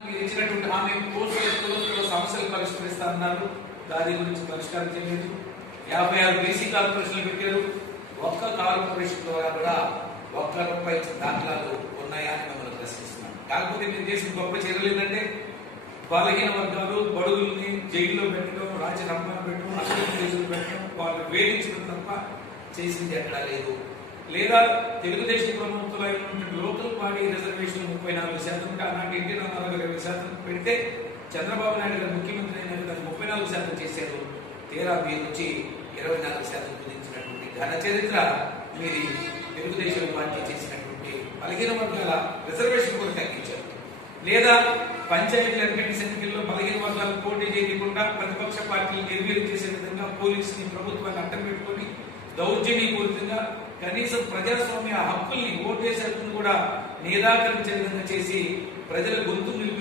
మీరు ఇచ్చినటువంటి హామీ కోర్సులో సమస్యలు పరిష్కరిస్తారన్నారు. దాని గురించి పరిష్కారం చేయలేదు. 56 బీసీ కార్పొరేషన్లు పెట్టారు. ఒక్క కార్పొరేషన్ ద్వారా కూడా ఒక్క రూపాయి దాఖలాలు ఉన్నాయా అని మిమ్మల్ని ప్రశ్నిస్తున్నాం. కాకపోతే మీరు చేసిన గొప్ప చర్యలు ఏంటంటే బలహీన వర్గాలు బడుగుల్ని జైల్లో పెట్టడం, రాజరంపాలు పెట్టడం, అసలు కేసులు పెట్టడం, వాళ్ళు వేధించడం తప్ప చేసింది ఎక్కడా లేదు. లేదా తెలుగుదేశం ప్రభుత్వంలో అయినటువంటి లోకల్ బాడీ రిజర్వేషన్ 34% ఆనాటి ఎన్టీ రామారావు గారు 20% పెడితే చంద్రబాబు నాయుడు గారు ముఖ్యమంత్రి అయిన గారు 34% చేశారు. తీరా మీరు నుంచి 24% కుదించినటువంటి ఘన చరిత్ర మీది. తెలుగుదేశం పార్టీ చేసినటువంటి బలహీన వర్గాల రిజర్వేషన్ కూడా తగ్గించారు. లేదా పంచాయతీ ఎంపీటీసీ ఎన్నికల్లో బలహీన వర్గాలను పోటీ చేయకుండా ప్రతిపక్ష పార్టీలు నిర్వీర్యం చేసే విధంగా పోలీసుని ప్రభుత్వాన్ని అడ్డం పెట్టుకొని దౌర్జన్యపూరితంగా కనీసం ప్రజాస్వామ్య హక్కుల్ని ఓటేసే హక్కును కూడా నిరాకరించే విధంగా చేసి ప్రజల గొంతు